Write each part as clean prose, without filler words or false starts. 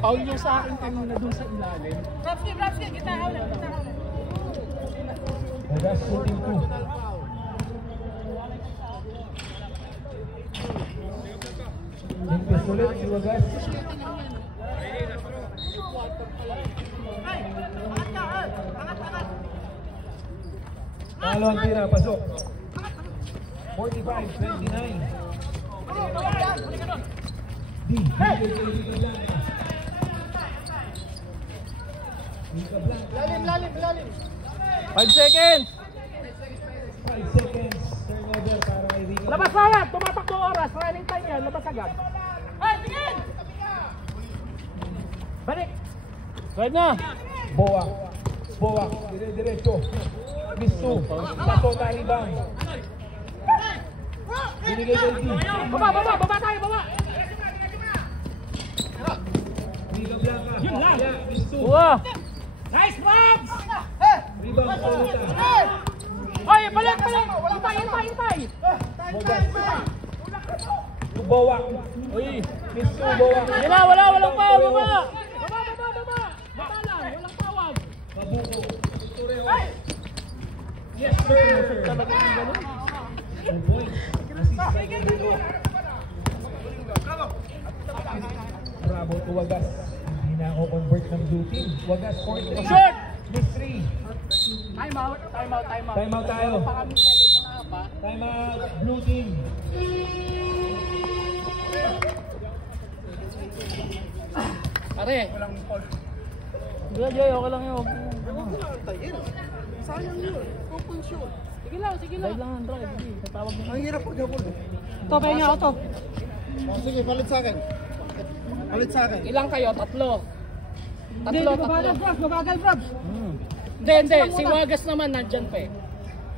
Paul yung sa akin kanina dun sa ilalim. Rapski, kita hawla. Wagas shooting 2. Limpis ulit si Wagas. Talo ang tira, pasok. 45-29. D. Lalim. 5 seconds. 5 seconds. Turnover para kay Rico. Labas agad. Tumatakbo oras. Running time yan. Labas agad. Ay, sige! Balik. Side na. Boa. Dire-diretso. Miss 2. Sasota rebound. Binigay kay D. Baba tayo. Rico Blanca. Yun lang. Miss 2. Wow. Nice bombs! Rebound Solita. Ay, balik! Hintay! Boa. Uy! Miss 2, Boa. Yan na, walang pa! Baba lang, walang tawag! Mabuko. Toreo. Yes, sir! Talaga yung gano'n. 2 points. Assist kay Rico. Bravo to Wagas. Hindi na ako convert ng blue team. Wagas 43. Short! Miss 3. Time out. Time out tayo. Pa kami 7 pa. Time out. Blue team. Pare! Joy, okay lang yun. Sayang yun. Open shoot. Sige lang. Drive lang ang drive. Tatawag mo. Ang hirap pag-habol. Ito, pahinga ako to. Sige, palit sa akin. Ilang kayo? Tatlo. Mabagal, Brad. Hindi. Si Wagas naman nandyan pa eh.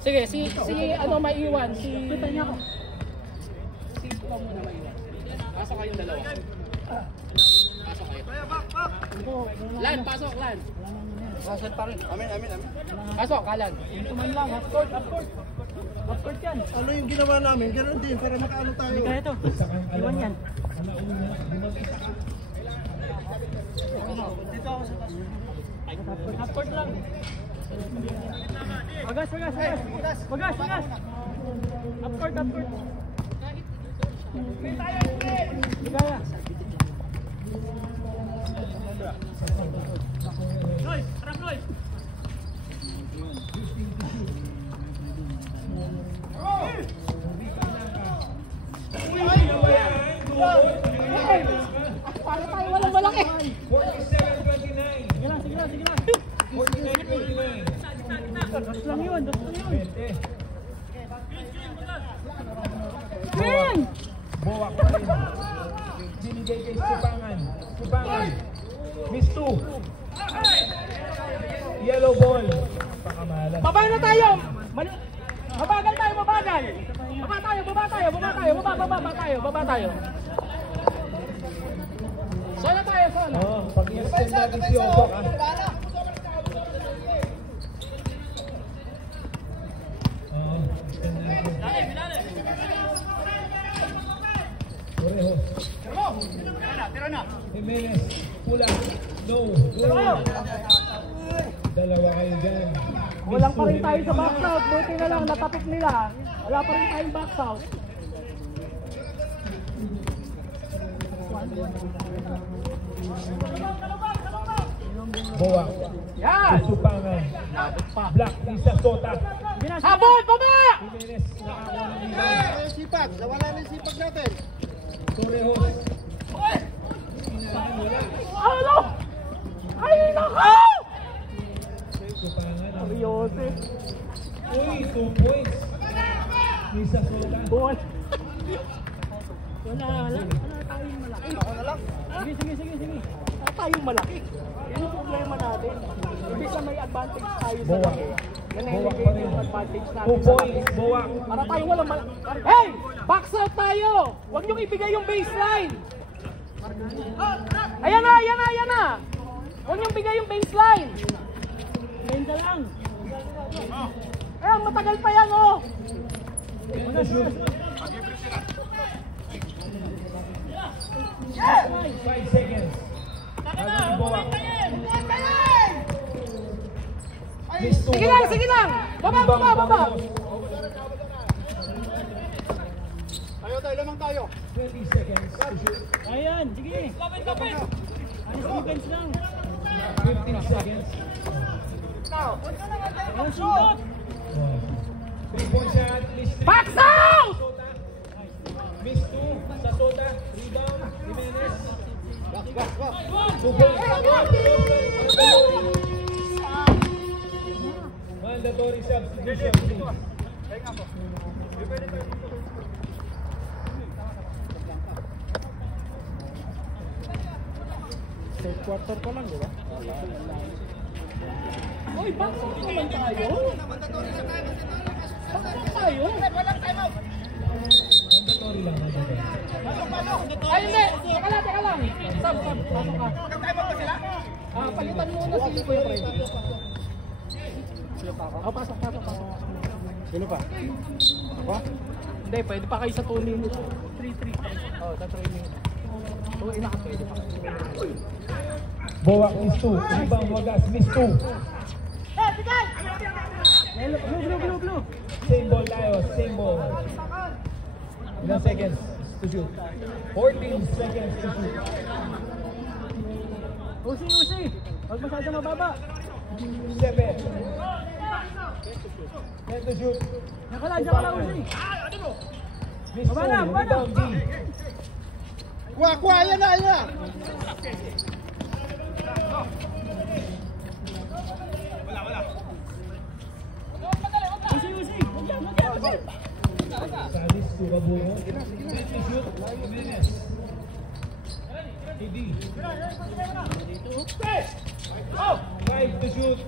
Sige, si ano maiwan? Si Pong muna maiwan. Pasok kayong dalawa. Pasok kayo. Lan, pasok, Lan. Pasok pa rin. Amin. Pasok, Kalan. Tuman lang, half court yan. Ano yung ginawa namin? Ganun din, para makaano tayo. Kaya ito, iwan yan. Dito ako sa taas. Half court lang. Wagas. Half court. Ligaya. Loy, harap Loy. Para tayo walang malaki. 47-29. Sige lang. 49-49. Das lang yun. 20. Green! Boa pa rin. Binigay kay Supangan. Miss 2. Yellow ball. Napakamahalan. Baba na tayo! Mabagal tayo! Baba tayo! Sana tayo! Oo, pag-i-extend natin si Obok ah. Oo, extend natin. Torrejo. Tira na! Jimenez. Pula. No. Dalawa kayo dyan. Walang pa rin tayo sa box out. Buti na lang, natapik nila. Wala pa rin tayong box out. Boa. Yan! Susupangan. Black. Isa Sota. Habol! Baba! Jimenez. Nakakuha ng rebound. Sipag, nawala na yung sipag natin. Torrejo. Ano? Ay, nako! Supangan. Seryoso. Uy, 2 points. Isa Sota. Ball. Wala tayong malaki. Ako na lang. Sige. Wala tayong malaki. Yan yung problema natin. Ibig sa may advantage tayo sa Boa. laki. Boa pa Nangyayagay rin. yung advantage 2 natin sa laki. points. Boa. Para tayong walang malaki. Hey! Box out tayo! Huwag niyong ibigay yung baseline! Ayan na! Huwag niyong bigay yung baseline! Benda lang! Ayan, matagal pa yan, oh! 5 seconds. Bago si Bowak. Miss 2. Sige lang, sige lang! Baba, baba, baba! Tayo, lamang tayo. 20 seconds to shoot. Ayan, sige! Kapit, kapit! Ayos defense lang! 15 seconds. Ang shoot! 3-point shot. Miss 3. Box out! Miss 2. Sasota. Rebound. Jimenez. Gas. 2 points. Mandatory substitution. Third quarter pa lang, di ba? Uy, bakit naman tayo? Bakit tayo? Mandatory lang. Ay, hindi! Teka lang! Sab, pasok ka. Palitan muna si Kuya Fred. Pasok. Sino pa? Ako? Hindi, pwede pa kayo sa 2 minutes. 3-3. Sa 3 minutes. Pwede pa. Bowak miss 2. Rebound Wagas miss 2. Blue. Same ball tayo. Same ball. Ilang seconds to shoot? 14 seconds to shoot. Usi. Huwag masyadong mababa. 7. 10 to shoot. Diyan ka lang, Usi. Miss 2. Baba na. Rebound D. Kuha, ayan na. Usi. Sadis to Babuno. 10 to shoot. Jimenez. AD. 5 to shoot.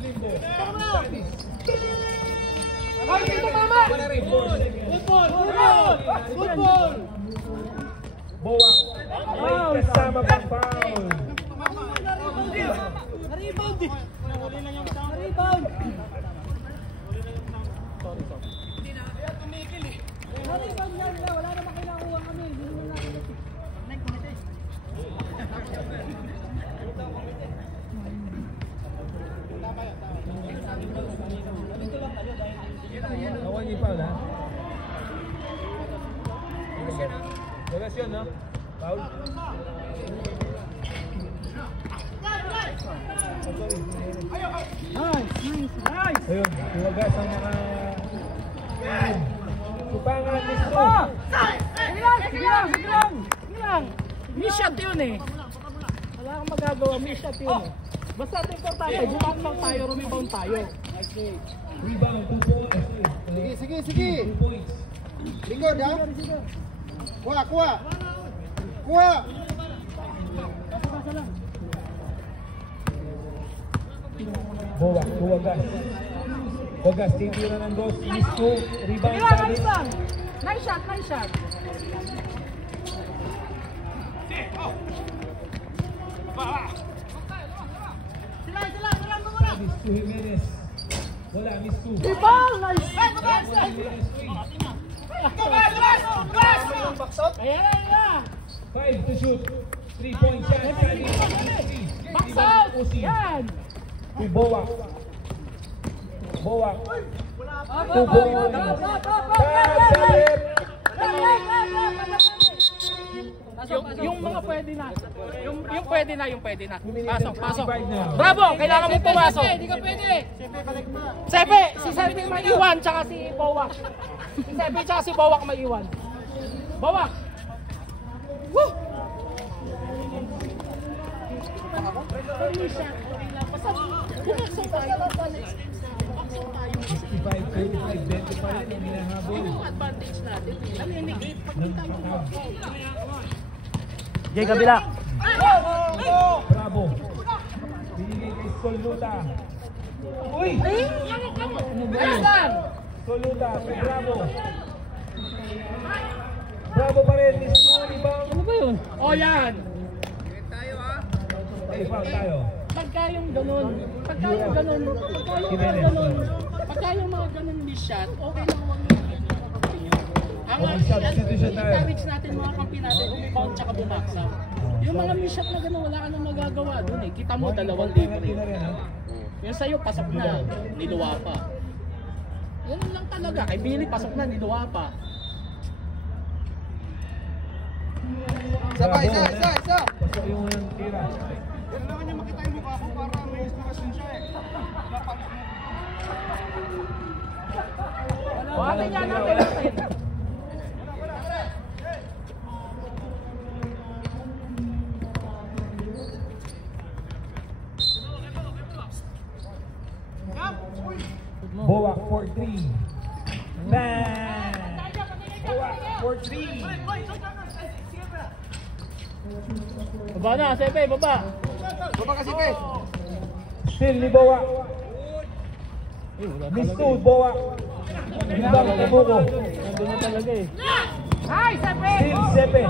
Limbo. Sadis. Ay, dito mama! 4 seconds. Football! Bowak. May kasama pang foul. Rebound! Rebound! Rebound yan na, wala naman kailangan kami. Hindi naman natin. Nakuha niyo yung foul, ha? Wagas yun, no? Foul? Nice! Ayun, si Wagas ang naka... Kupangan ni Sto. Sige lang! Miss shot yun eh. Wala kang magagawa, miss shot yun eh. Basta ito importante, bumak lang tayo, rebound tayo. Rebound, 2 points. Sige. 2 points. Lingkod, ha? Kuha. Basta lang. Bowak, to Wagas. Wagas, titira ng dos. Miss 2. Rebound, Sige lang, Sadis. ayos lang. Nice shot. Sadis to Jimenez. Wala, Miss 2. Rebound! Nice! Jimenez, 3. Ayan na! 5 to shoot. 3-point shot. Sadis. Box out! Usi. Yan! To Bowak. 2 points. Yung mga pwede na. Yung pwede na. Pasok. 35 na. Bravo! Kailangan mo pumasok. Hindi ka pwede. Sepe! Si Sepe maiwan, tsaka si Bowak. Si Sepe tsaka si Bowak maiwan. Bowak! Woo! Bumaksan tayo. 65, 35, 20 pa rin ang hinahabol. Yung advantage natin. Naninigate. Pagkita mo. Jay, kabila. Bravo. Binigay kay Soluta. Uy! Ayun! Soluta, kay Bravo. Bravo pa rin, Miss Mo, rebound. Ano ba yun? O yan! Ay, foul tayo. Pagka yung ganun, pagka yung mga ganun miss shot, okay lang wag Okay, substitution tayo. encourage natin mga kampi natin. down tsaka bumaksaw. Yung mga mission na gano'n, wala ka nang magagawa doon eh. Kita mo, 2 libre. Yung sa'yo, pasok na, niluwa pa. Yan lang talaga. Kay Billy, pasok na, niluwa pa. Isa pa, isa. Pasok yung tira. Kailangan niya makita yung mukha ko para may inspirasyon siya eh. Buhatin niya natin. Bowak for 3. Bang! Bowak for 3. Baba na, Sepe, baba. Baba kasi pe. Still ni Bowak. Miss 2, Bowak. Rebound ni Buko. Nandun na talaga eh. Hi, Sepe! Still Sepe.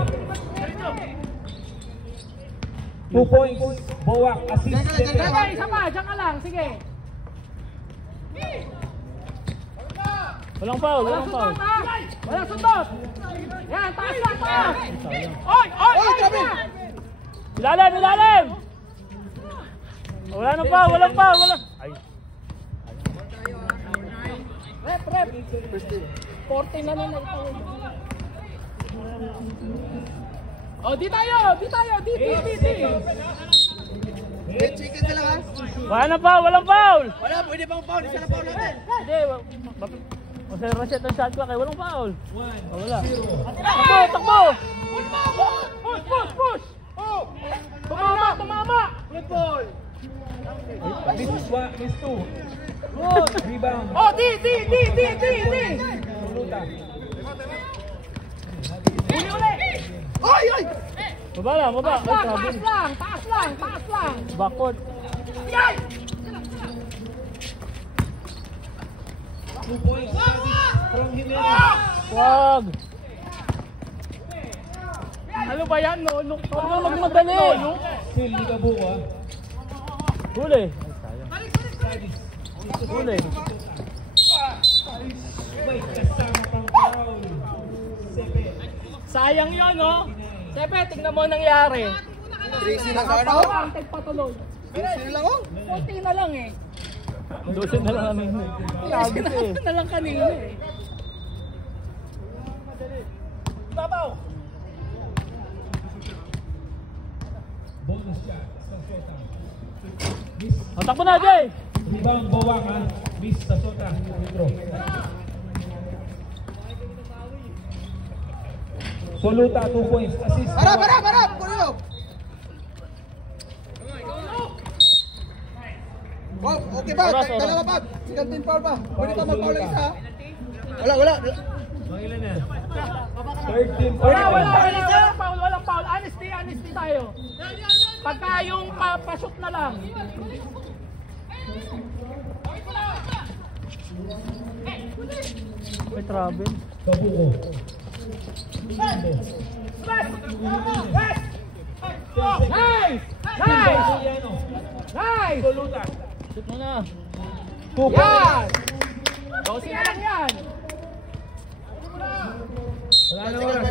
2 points. Bowak, assist Sepe. Sepe, isa pa, dyan ka lang, sige. Walang foul, walang foul. Walang sundot. Yan, taas lang, taas. Oy! Grabe! Ilalim! Wala nang foul, walang foul, walang. Ay. Rep. 14 na lang ito. Oh, di tayo. May chicken sila ha? Wala nang foul, walang foul. Wala, pwede bang foul? Isa na foul natin. Hindi, reset ang shot clock eh, walang foul. Oh, wala. Takbo! Push! Tumama! Good ball! Miss 2. Rebound. Oh, di! Luta. Uli! Ay! Baba lang. Taas lang! Backward. 2 points. From Jimenez. Wag! Ano ba yan, no? Huwag mo magmadali. Still ni Buko. Huli. May kasama pang foul. Sepe. Sayang yun, no? Sepe, tingnan mo ang nangyari. 3 lang ano? Antay patuloy. 3 lang oh? 14 na lang eh. 12 na lang kami. 12 na lang kanina eh. Babaw! Bonus shot. Sasota. Takbo na, Jay! Rebound Bowak ha. Miss Sasota. Intro. Soluta 2 points. Assist. Para! Puno! Oh, okay ba? Oras. Dalawa pa. Sigal din foul pa. Pwede ka mag-foul lang isa ha? Wala. Mga ilan na? 13 Walang foul. Honesty tayo. Pagka yung pa-shoot na lang. May travel. Kabuko. Nice! Soluta. Shoot mo na. 2 points. Yan! Dosin na lang yan. Wala na oras.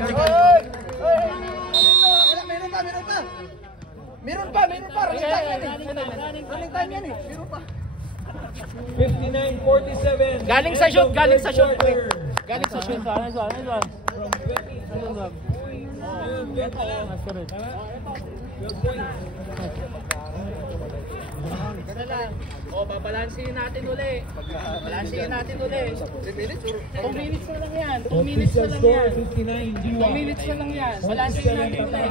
Meron pa. Running time yan eh. Meron pa. 59-47. Galing sa shoot. Quarter. Nice one. From 20. Oh, babalansin natin uli. 3 minutes or? 2 minutes na lang yan. 2 Official score 59. 2 minutes na lang yan. Balansin natin uli.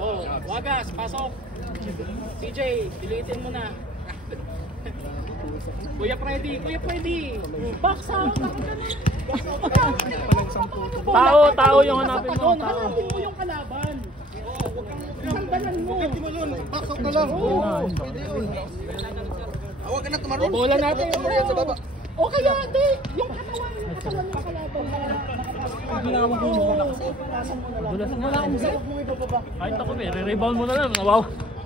Oh, Wagas, pasok. CJ, dilitin mo na. Kuya Freddy. Box out. Tao yung hanapin mo. Hanapin mo yung kalaban. Sandalan mo. Back out na lang. Huwag ka na tumaron. Bola natin. Tumaron sa baba. O kaya, di. Yung katawan ng kalaban. Hindi na ako muna kasi ipanasan mo na lang. Wala akong sarap mo ibababa. Kahit ako re-rebound mo na lang.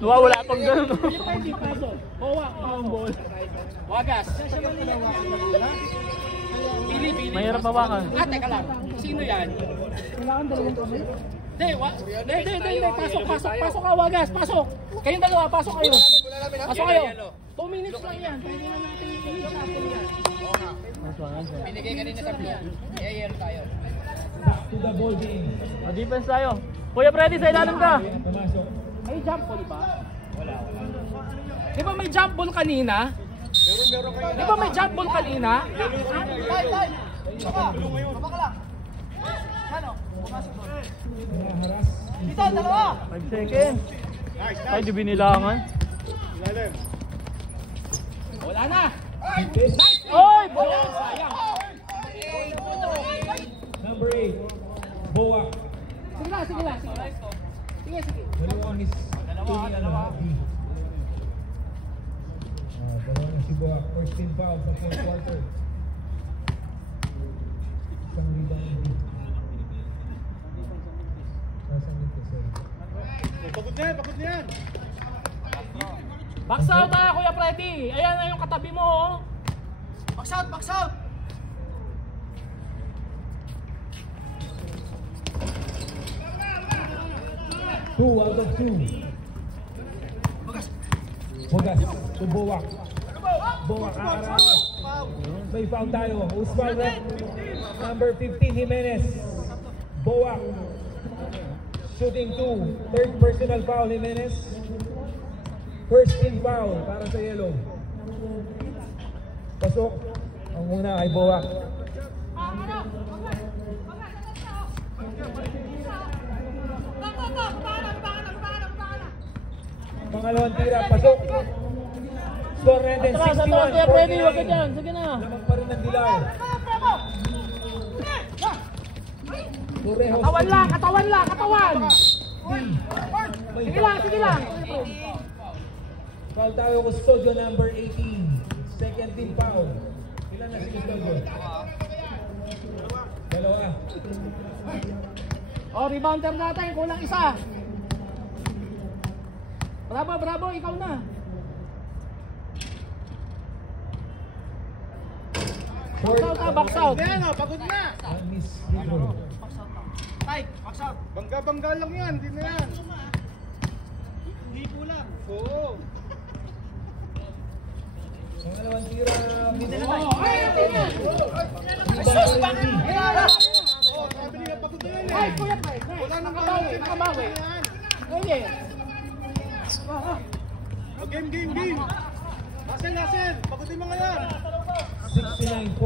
Nawawala pang gano'n. Hindi paso. Bawa, ang ball. Wagas. Pili. Mahirap hawakan. Teka lang. Sino yan? Kailangan dalawang kamay. Hindi. Pasok ka, Wagas. Pasok. Kayong dalawa, pasok kayo. Pasok kayo. 2 minutes lang yan. Pwede na natin i-shuttle yan. Binigay kanina sa vlog. Yayero tayo. To the ball game. Defense tayo. Kuya Freddy, sa ilalim ka. Pumasok. May jump ball ba? Wala. Di ba may jump ball kanina? Di ba may jump ball kanina? Tay! Baba ka lang. Ano? Haras. Dito, dalawa! 5 seconds. Ay, di binilangan. Wala na! Oy! Bola! Sayang! Number 8. Boa. Sige lang. Sige. Dalawa miss. Dalawa. Dalawa na si Boa. First team foul sa fourth quarter. Isang rebound. Pagod na yan! Box out ha, Kuya Freddy. Ayan na yung katabi mo. Oh. Box out! 2 out of 2. Wagas to Boa. Boa kaarap. May foul tayo. Who's foul rep? Number 15, Jimenez. Boa. Shooting 2. Third personal foul, Jimenez. First team foul para sa yellow. Pasok. Ang una ay Boa. Pangalawang tira, pasok. Score natin, Atras, Kuya Freddy. Huwag ka 61-49. dyan. Sige na. Lamang pa rin ang dilaw. Torrejos. Katawan! May Sige lang. foul tayo, Custodio number 18. Second team foul. Ilan na si Custodio? Dalawa. Oh, rebounder natin. Kulang isa. Bravo. Ikaw na. Box out. Pagod na! Miss Pedro. Tay, box out! Bangga lang yan, hindi na yan! Hipo lang! Oo! Pangalawang tira. Sabi nila pagod na yan Ay, eh! Kuya Freddy. Wala nang Nakabawi. Oye. Game! Nasel! Pagodin mo ngayon! 61-49.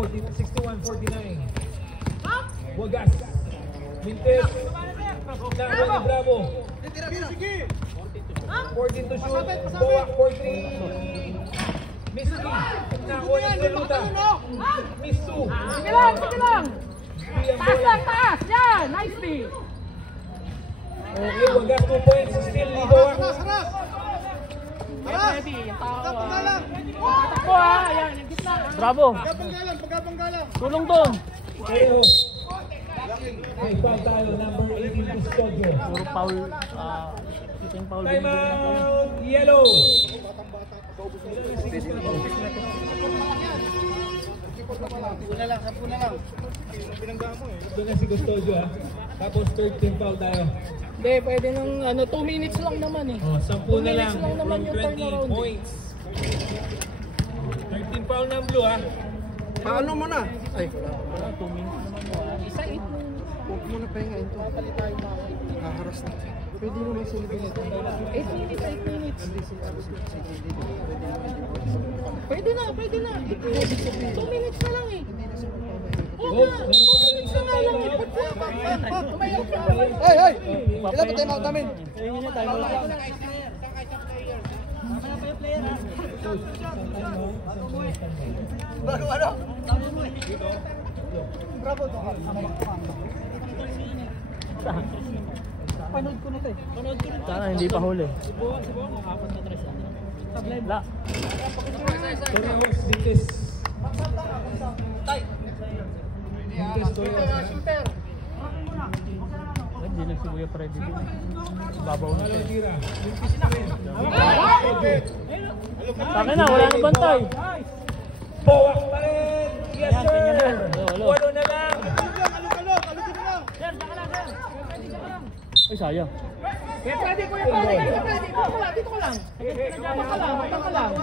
Wagas. Mintes. Bravo. Sige! 14 to shoot. Boa 43. Miss 3. Nakuha ng saluta. Miss 2. Sige lang. Taas. Yan. Nice speed. Okay, Wagas 2 points. Still ni Boa. Haras! Freddy, yung tao. Pagkapanggalang! Tatakbo ha. Ayan, yung gitna. Bravo. Pagkapanggalang! Tulong doon. Pareho. May foul tayo. Number 18 Custodio. Puro foul. Shooting foul. Time out. Yellow. Puna lang. Pinanggaan mo eh. Ito na si Custodio ha. Tapos third team foul tayo. Hindi, pwede nang 2 minutes lang naman eh. Oh, 10 na 2 minutes lang. lang naman yung 20 turnaround. points. 13 foul ng blue ha. Paano mo na? Ay, 2 minutes naman. Isa 8 minutes. huwag mo na pahingain to. Haharas na. Pwede naman sila binito. 8 minutes. Pwede na. 2 minutes na lang eh. Oh, meron pa rin isang tayo na. Hey! Ilan ba time out namin? Ayun na tayo. Ano? Bravo to. Panood ko na to eh. Sana hindi pa huli. La. Torrejos, Mintes. Mintes, Torrejos. Hindi na si Kuya Freddy din. Babaw na siya. Pangalawang tira. Taka na, wala na bantay. Boa pa rin. Yes Yan, ganyan sir. na. Walo. Walo na lang. Alog mo lang. Sir, saka lang, sir. Pwede saka lang. Ay, sayang. Kuya Freddy, Kuya Freddy, Kuya Freddy, dito ka lang. Baka lang.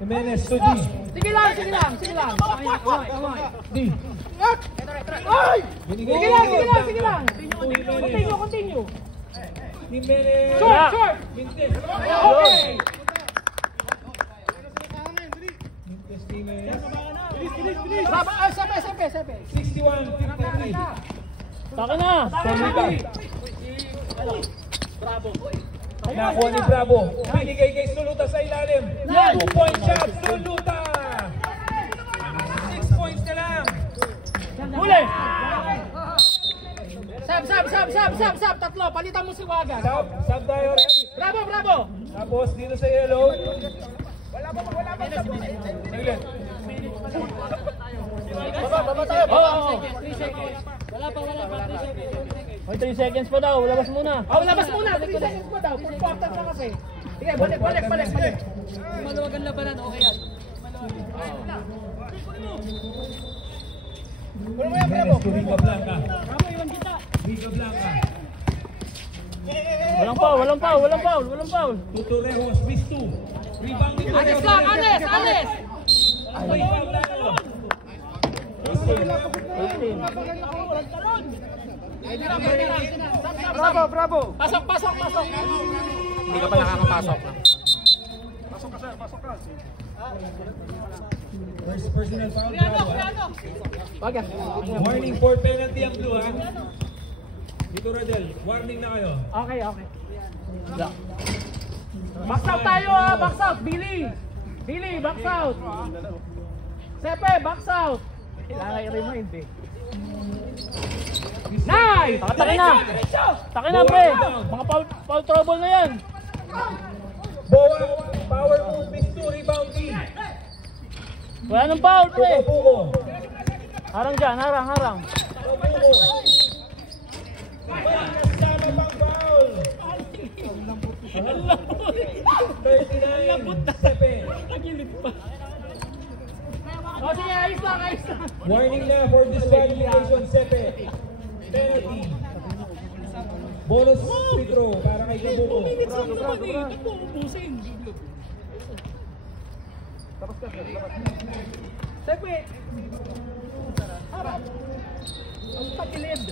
Jimenez to D. Sige lang. D. Sige lang. Continue. Jimenez. Short. Mintes. Okay. Mintes Jimenez. Sepe. 61-53. Taka na! Nakuha ni Bravo. Binigay kay Suluta sa ilalim. 2-point shot, Suluta! 6 points na lang. Huli! Sab, tatlo, palitan mo si Wagan. Sub tayo rin. Bravo. Tapos dito sa yellow. Baba tayo. Oo. 3 seconds. Wala pa. 3 seconds pa daw, labas muna. Labas muna. 3 seconds pa daw. Important na kasi. Sige, balik. Maluwag ang labanan, okay yan. Rica Blanca. Walang foul. Tutorejos, miss 2. Rebound ni Anes! May foul tayo. 18. Bravo. Pasok. Hindi ka pa nakakapasok. First personal foul. Bravo. Warning for penalty ang blue, ha? Dito Radel, warning na kayo. Okay. Box out tayo box out. Billy, box out. Sepe, box out. Kailangan i-remind eh. Nice! Taka na, pre. Mga foul trouble na yan. Boa, power move, miss 2, rebound D. Wala nang foul, pre. Buko. Harang dyan, harang. Buko. Kasama pang foul. 39, Sepe. Sige, ayos lang. Warning na for disqualification, Sepe. Penalty. Bonus free throw para kay Kabuko. Sepe. Harap. Ang tagilid.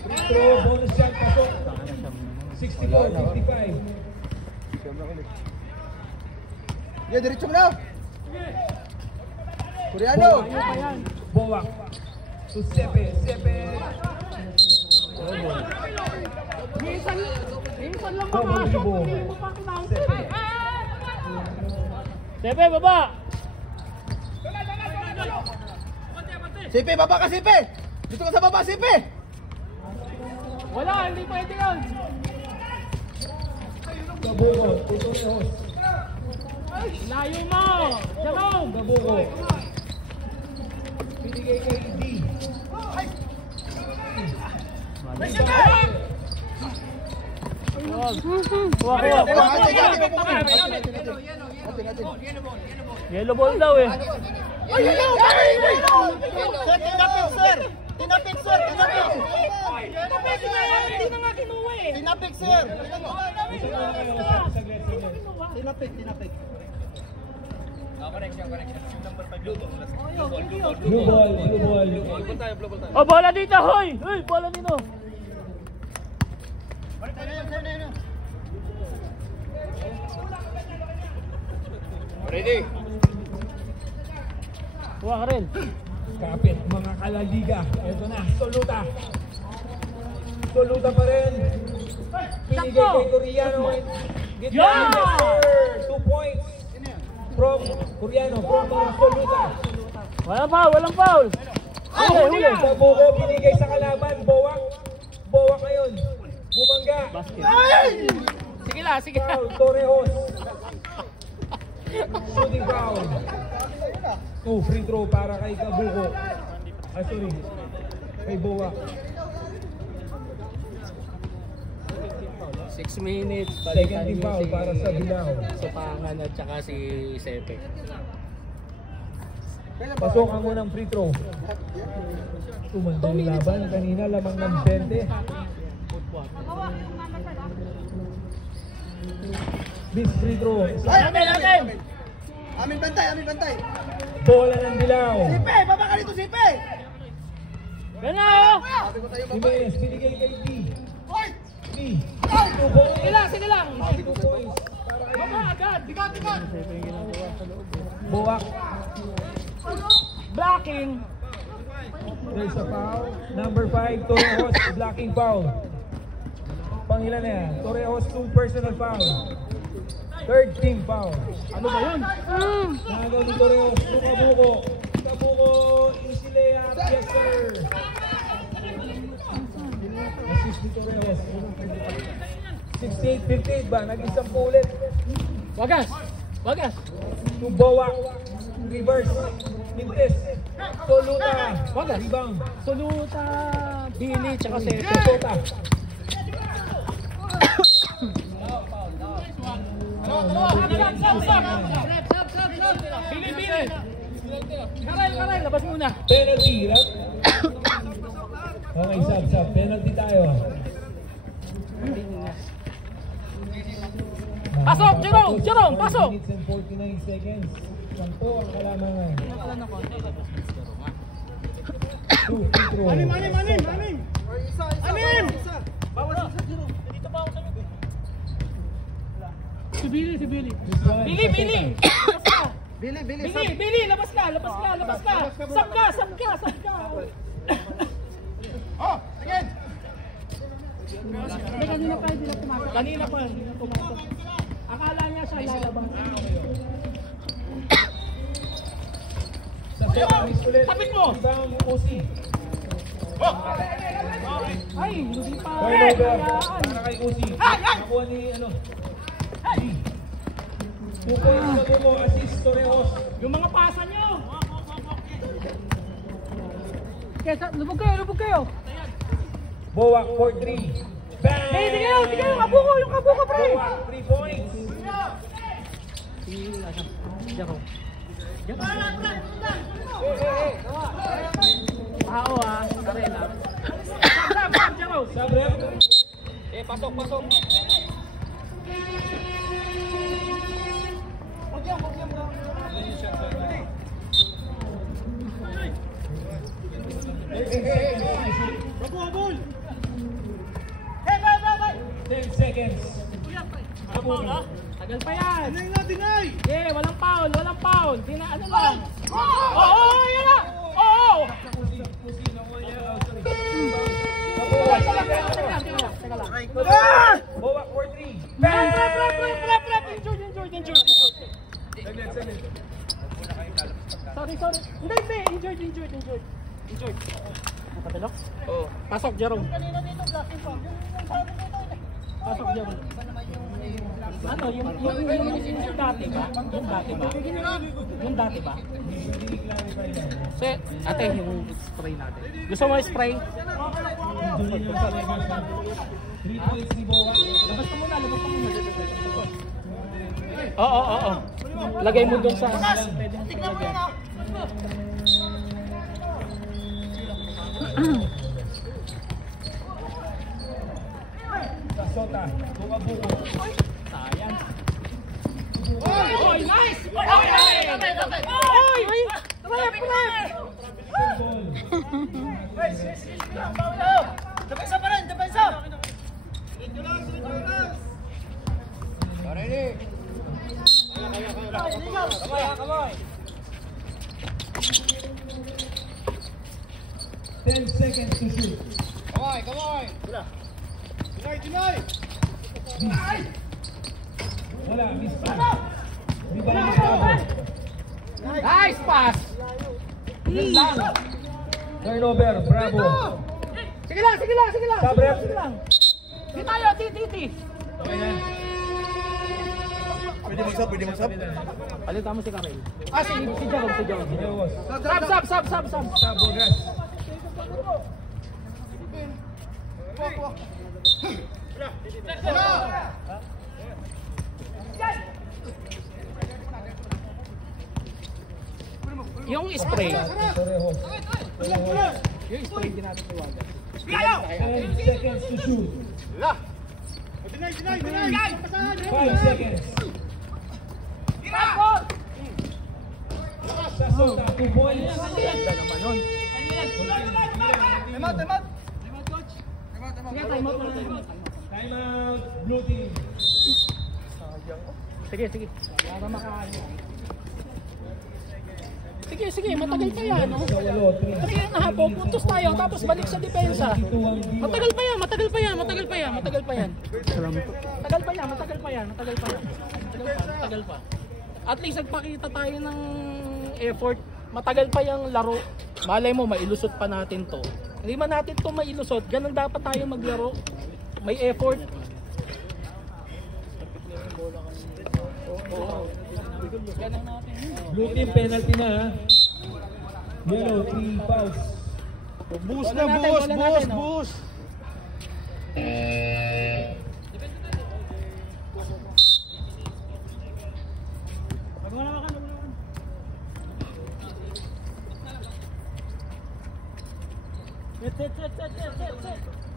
Free throw, bonus shot, pasok. 64-55. Diretso mo na. Koreano. Boa. To Sepe. Minsan lang makasok. Hindi mo pa kinaunti. Sepe, baba. Sipe, baba ka Sipe. Dito ka sa baba Sipe. Wala, hindi pwede yun. Kabuko, Tutorejos. Layo mo. Jerome. Kabuko. Binigay kay D. Kuha. Yellow ball daw eh. Tinapik sir. Hindi na nga kinuha eh. Tinapik sir. Tinapik. Blue ball. Oh, bola dito, hoy! Hoy, bola dito. Ready? Kuha ka rin. Kapit mga kalaliga. Ito na, Soluta pa rin. Binigay kay Koreano. Yeah! 2 points. From Koreano, from Soluta. Walang foul. Huli. Kabuko binigay sa kalaban. Boa ngayon. Bumangga. Basket. Sige lang. Foul, Torrejos. Shooting foul. 2 free throw para kay Kabuko. Sorry. Kay Boa. 6 minutes. Second team foul para sa Bilao. Supangan at saka si Sepe. Pasok ang unang free throw. Tumanda yung laban. Kanina lamang ng 20. Big free throw. Amin bantay. Bola ng Dilaw. Sipe, baba ka dito, Sipe! Yan na oh! Jimenez, binigay kay D. Hoy! D. 2 points. Sige lang. 2 points. Baba agad. Bigat! Boak. Blocking. There's a foul. Number 5, Torrejos, blocking foul. Pangilan na yan. Torrejos, 2 personal foul. Third team foul. Ano ba yun? Nagaw ni Torrejos, Kabuko, easy layup, yes sir. Assist ni Torrejos. 68-58 ba? Nag-isang ulit. Wagas. To Boak. Reverse. Mintes. Soluta. Rebound. Soluta, Billy, tsaka Sepe. Sota. Billy. Karay, labas muna. Penalty, right? Okay, sub. Penalty tayo. Pasok, Jerome, pasok. 2 minutes and 49 seconds. 10 ang kalamangan. 2 free throw. Anim! Si Billy. This one. Billy, labas ka. Sab ka. Oh, again! Kanina pa hindi na pumasok. Akala niya siya lalabang. Sa service ulit. Tapit mo. Rebound, OC. Ay, hindi pa. Turnover. Para kay OC. Nakuha ni G. 2 points na bumo. Assist Torrejos. Yung mga pasa niyo. Kaya lubog kayo. Boak for 3. Bang! Hindi kayo, yung kabuko, pre. Boak, 3 points. Jerome. Karela. Sab, Jerome. Sabrep. Pasok. Abol! 10 seconds. Tagal pa yan. Deny! Walang foul. Ano lang. Yan na. Boak for 3. Injured. Sorry. Hindi. Injured. Nakadalok? Oo. Pasok, Jerome. Ano, yung dati ba? Yung dati ba? So, ate, yung spray natin. Gusto mo spray? 3 points ni Boak. Labas ka muna. Oo. Lagay mo doon sa... Tignan mo yan ah! Sota. Kabuko. Sayang. Oy! Nice! Depensa pa rin! Depensa! Ready! Kamay! 10 seconds to shoot. Kamay! Deny! Wala, miss pa. Rebound ni Bravo. Nice pass! Turnover, Bravo. Sige lang. Sabrep. Di tayo, titi. Okay na. Pwede mag-sub? Palitan mo si Karel. Si Jerome. Dios. Sab. Sabogas. Yung spray. Torrejos. Yung spray din natin tawagan. 10 seconds to shoot. 5 seconds. Sasota, 2 points. Ganda naman nun. Time out, blue team. Sige, sige. Para makaano. Sige, sige. Matagal pa yan. No? Solo, 3. Kasi nahapo, puntos tayo. Tapos balik sa depensa. Matagal pa yan, matagal pa yan, matagal pa yan, matagal pa yan. Matagal pa yan, matagal pa yan, matagal pa yan. Matagal pa. At least nagpakita tayo ng effort. Matagal pa yung laro. Malay mo, mailusot pa natin to. Hindi man natin to mailusot. Ganun dapat tayo maglaro. May effort. Ganun natin. Blue team penalty na ha. Yellow, 3 fouls. Boost na, boost.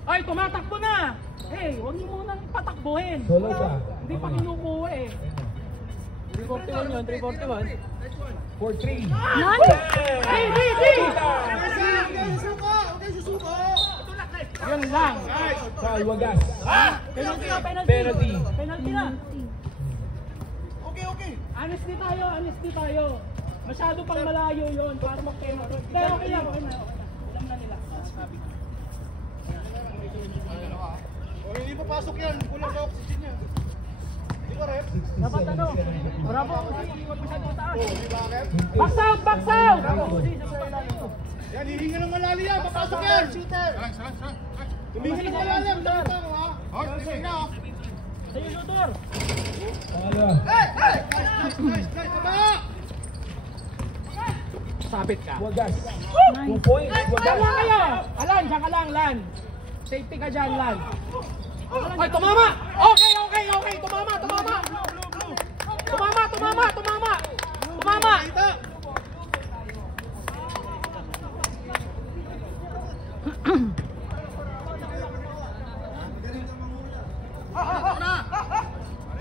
Ay, tumatakbo na! Hey, huwag niyo munang patakbuhin. Solo pa. Hindi pa kinukuha eh. 341 yun, 341. 4-3. Yun lang. Foul, wagas. Penalty na, penalty. Penalty. Penalty na. Honesty tayo, honesty tayo. Masyado pang malayo yun para mag-penalty. Pero okay lang, okay na. Alam na nila. Hindi papasok yan. Kulang sa oxygen yan. Di ba, Rep? Dapat ano? Bravo. Huwag masyado mataas. Box out, box out! Yan, hihinga ng malalim yan. Papasok yan. Huminga ng malalim. Dami pa mo, ha? Sige na, ha? Sa'yo, Luthor. Pangalawa. Nice. Tama! Sabit ka. Wagas. 2 points. Wagas. Tama kayo! Alan, diyan ka lang, Lan. Safety ka dyan, Lan. Ay, tumama! Okay. Tumama!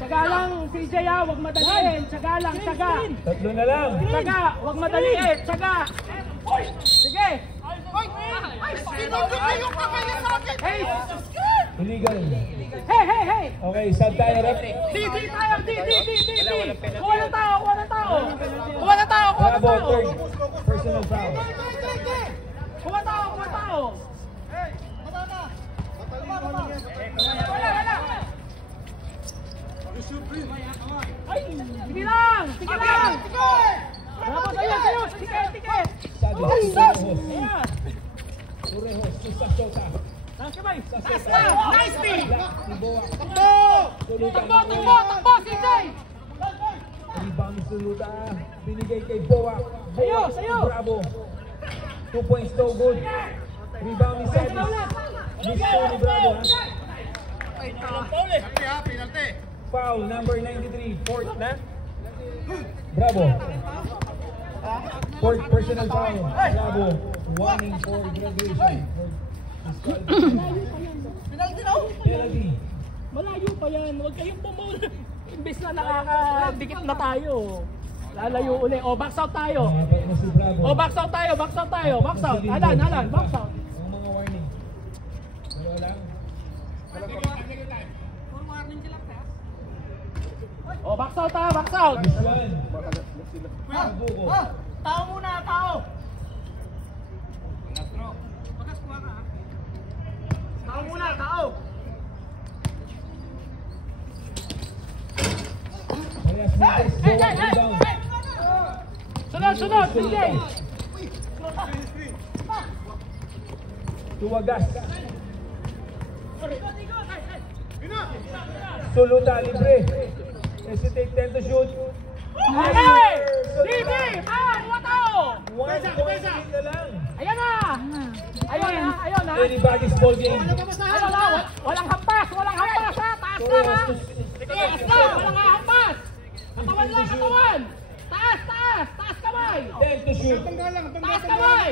Tsaga lang, CJ ha, huwag madaliin. Tsaga lang, tsaga. 3 na lang. Tsaga, huwag madaliin. Tsaga. Sige. Hey! Illegal. Hey! Okay, saan tayo, Rep? Di tayo! Kuha ng tao! Bravo, third. Personal foul. Kuha tao! Wala! Ay! Sige lang! Bravo sa'yo! Tiket! Sabi, Torrejos. Ayan! Torrejos, si Sasota. Taas ka ba? Taas na! Nice me! Si Boa. Takbo! Takbo! CJ! Rebound ni Suluta. Binigay kay Boa. Sa'yo! Bravo. 2 points, no good. Rebound ni Sadis. Miss ni Bravo. Penalty. Foul, number 93. Fourth na. Bravo. Fourth personal foul. Bravo. Warning for graduation. Penalty. Malayo pa yan. Huwag kayong bumul. Imbes na nakakadikit na tayo. Lalayo uli. O, box out tayo. Dapat na si Bravo. O, box out tayo. Box out. Alan, box out. Ang mga warning. Dalawa lang. O, box out ha, box out. This one. Abuko. Tao muna, tao. Tao muna, tao. Alias Mendes. Boa, rebound. Sunod, CJ. Tuwagas. Suluta, libre. Hesitate 10 to shoot. Hey! CJ! Mga tao! 1 point na lang. Ayan na! Ayun na! Anybody's ball game. Ayun na! Walang hampas ha! Taas lang ha! Taas lang! Walang hampas! Katawan lang, katawan! Taas ka ba? kamay! 10 to shoot. Panggalang, Taas kamay!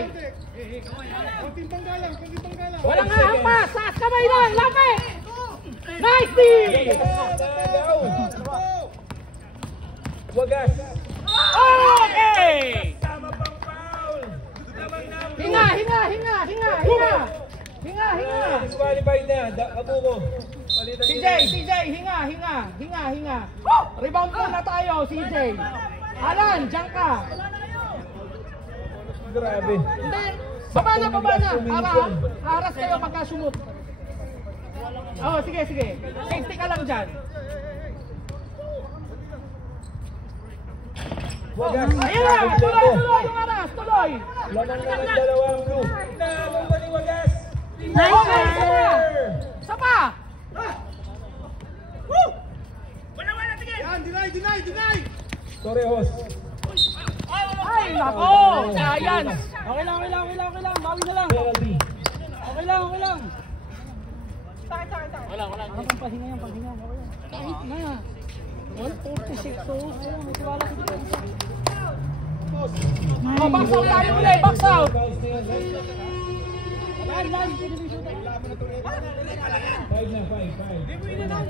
Konting panggalang, konting panggalang. Walang hahampas! Taas kamay lang! Lapit! Nice D! Wagas. Okay! Tama pang foul. Hinga! Disqualified na. Abuko. CJ, hinga! Rebound muna tayo, CJ! Alan, diyan ka! Grabe. Hindi! Baba na! Haras kayo pagka sumut. Oh, sige. Safety ka lang dyan. Wagas. Ayun na! Tuloy yung aras! Tuloy! Lamang naman dalawang blue. Naamang ba ni Wagas? Okay, isa pa! Yan, deny! Torrejos. Ay, nako! Science! Okay lang. Bawi na lang. Penalty. Okay lang. Wala. Pahinga. Okay lang. Kahit na. 146. So, may tiwala ko dito. Oh, box out tayo ulit! Box out! Fouls na yan, right? Five na, five. Okay lang.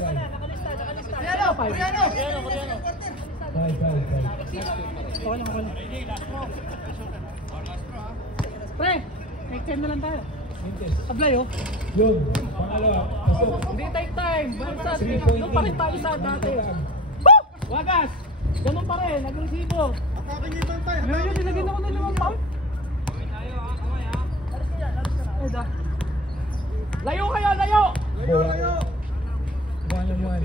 Pre, take time na lang tayo. Sablay, oh. Yun, pangalawa. Pasok. Hindi take time. Basta, 3 point doon pa rin tayo sa dati. Wagas! Ganun pa rin, agresibo. Akakin niyo ibang tayo. Ngayon, nilagyan ako ng 5 pound. Layo kayo, layo! Layo. 1-on-1.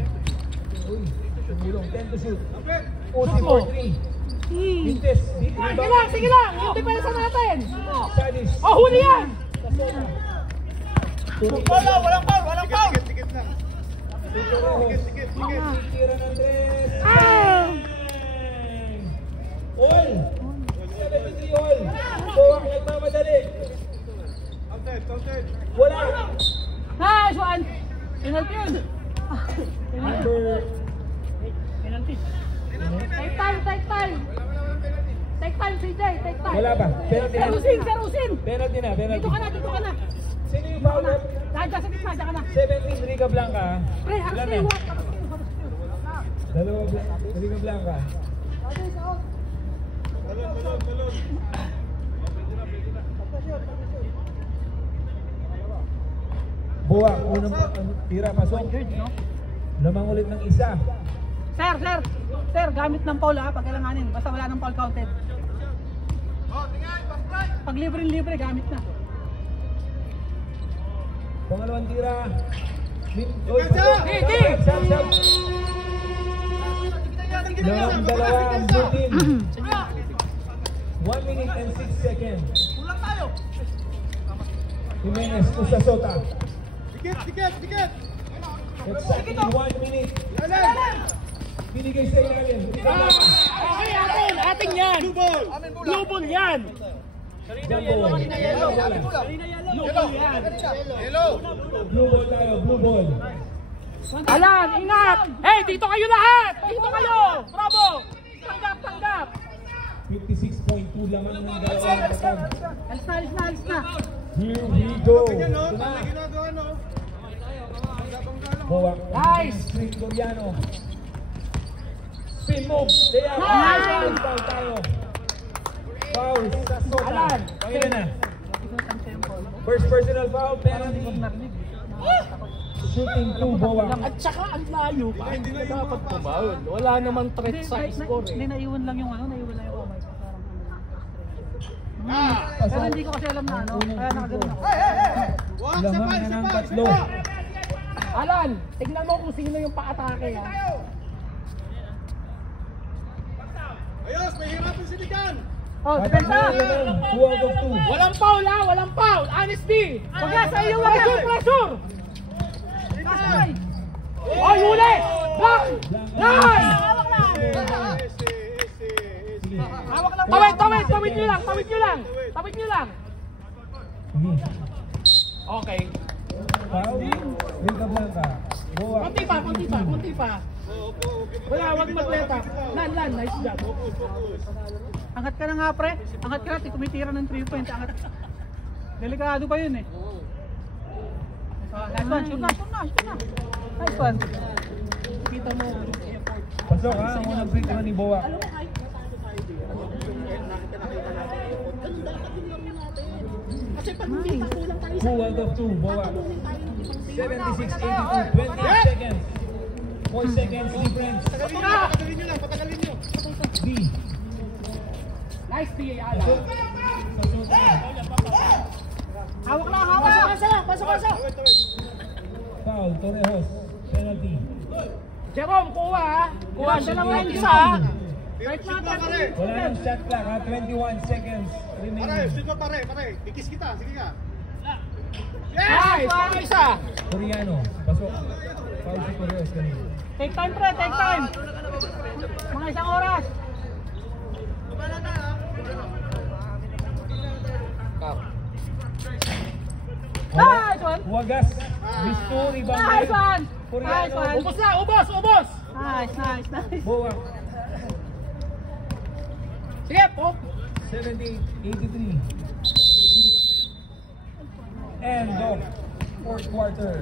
Uy, tumulong. 10 to shoot. Lapit. Uzi for 3. Mintes. Sige lang! Yung depensa natin! Sadis. Oh, huli yan! Walang foul. Tikit na. Torrejos. Tikit. Tira ng tres. Ah! All. 73 all. Buwak nagmamadali. Counted. Wala. Nice one! Penalty yun! Number. Penalty. Take time! Take time, CJ! Take time! Wala ba? Penalty na. Serusin! Penalty na. Dito ka na! Sino yung foul? Diyan sa gitna, diyan ka na! 17 Rica Blanca. Pre, harus Ilan kayo! na? Dalawa Rica Blanca. Balon. Buwak. Unang tira pasok. Lamang ulit ng isa. Sir, gamit ng foul ha, pag kailanganin. Basta wala ng foul counted. Pag libre, gamit na. Pangalawang tira. Hindi! Sab. Dalawa ang blue team. 1 minute and 6 seconds. Kulang tayo. Jimenez to Sasota. Tikit. Exactly 1 minute. Binigay sa ilalim. Okay, atin yan! Blue ball yan! Yellow. Blue ball tayo, blue ball. Alan, ingat! Hey, dito kayo lahat! Dito kayo! Bravo! Tanggap! 56.2 lamang ng dalawang katag. Alis na! Here we go. Tingnan no, Ito na. tama ginagawa no. Buwak. Nice. Street Doriano. Spin move. Kaya Nice. foul tayo. Foul. Sasota. Alan. Pakita na. First personal foul. Penalty. Shooting 2. Buwak. At saka ang layo pa, hindi na dapat pumaul. Wala namang threat sa score eh. Naiwan lang yung kamay ko. Ah! Pero hindi ko kasi alam na kaya nakagano'n ako. Wag, Lamang na ng tatlo. Alan, tignan mo kung sino yung pa-atake ha. Ayos, may hirapan si Ligan. Oh, depensa! 2 out of 2. Walang foul ha, walang foul! Honesty! Wala sa iyo, pressure! Oh, huli! Block! Nice! Tawid nyo lang! Okay. Foul. Rica Blanca. Buwak. Konti pa. Wala, wag mag-leta. Lan, nice job. Angat ka na nga, pre. Angat ka na, tumitira ng 3 points. Angat. Delikado pa yun eh. Nice one, shoot na. Nice one. Kita mo. Pasok ha, ang unang free throw ni Boa. Kasi pag hindi pa kulang tayo 2 out of 2, Boa. 76-82, 28 seconds. 4 seconds difference. Patagalin nyo lang, patagalin nyo. B. Nice PA, Ala. Hawak lang, hawak. Pasok. Foul, Torrejos. Penalty. Jerome, kuha ha. Kuha, siya lang ang isa ha. Right Shoot na, mo, pare. Wala nang shot clock ha, 21 seconds Pare, remaining. shoot mo, pare. Ikis kita, sige ka. Nice, kuha isa. Koreano, pasok. Foul si Torrejos kanina. Take time, pre, take time. Mga isang oras. Nice one. Wagas. Bisto, rebound. Nice one. Koreano. Nice one. Ubos na, ubos. Nice. Boa. Sige, pop. 78-83. End of fourth quarter.